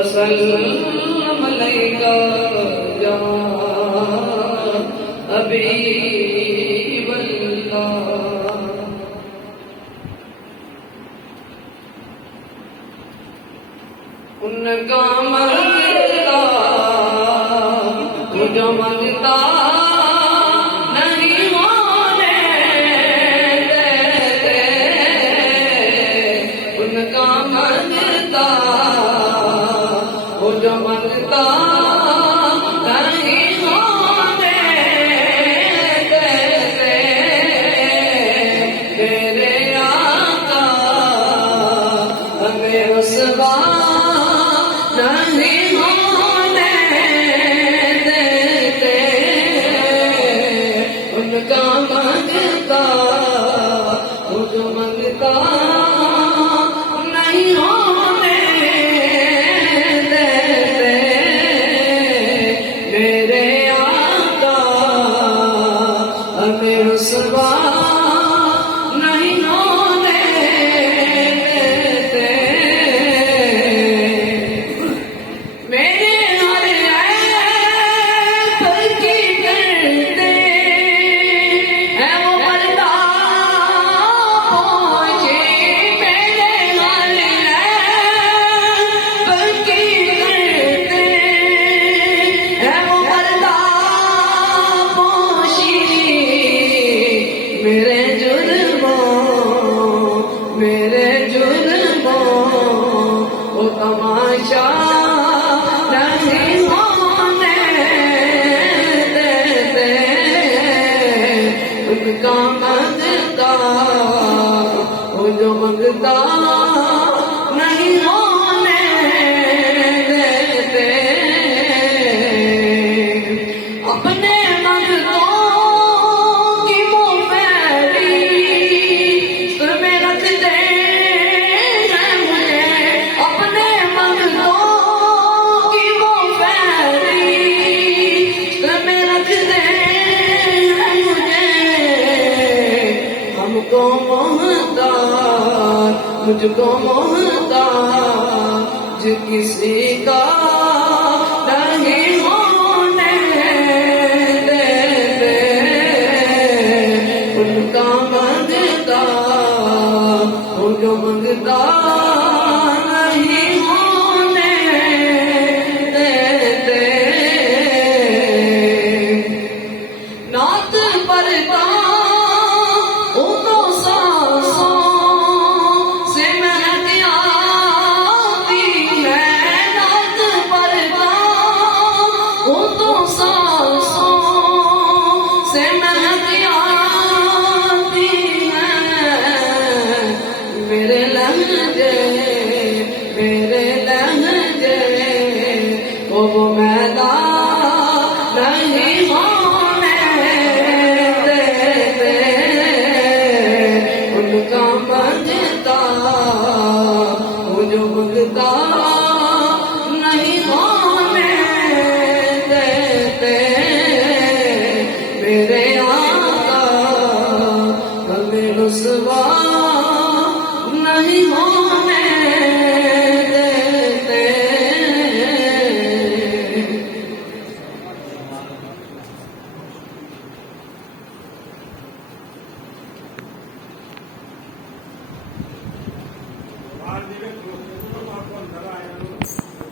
वसल्लम अलैका या हबीबल्लाह। उनका मंगता तुझो मंगता नहीं होने देते, उनका मंगता तुझो मंगता नहीं होने देते। तेरे आका हमें रुसवा नहीं होने देते, उनका मंगता तुझो मंगता नहीं होने देते। मेरे आका हमें रुसवा नहीं होने देते। मेरे हर ऐब की करते हैं वो पर्दा पोछे। मेरे हर ऐब की करते हैं वो पर्दा पोछी। मेरे जुल्मों वो तमाशा नहीं होने देते। उनका मंगता वो जो मंगता नहीं होने देते। अपने मंगतों की मुंहफेरी सुर में रखते हैं मुझे। अपने मंगतों की मुंहफेरी सुर में रखते हैं मुझे। हमको मोहताज मुझको मोहताज किसी का नहीं होने देते। उनका मंगता वो जो मंगता नहीं होने देते। नात पढ़ता हूँ तो सांसों से महक आती है। नात पढ़ता हूँ तो सांसों से महक आती है। मेरे लहजे वो मैदान नहीं होने देते। उनका मंगता वो जो मंगता नहीं होने देते। मेरे आका हमें रुसवा नहीं होने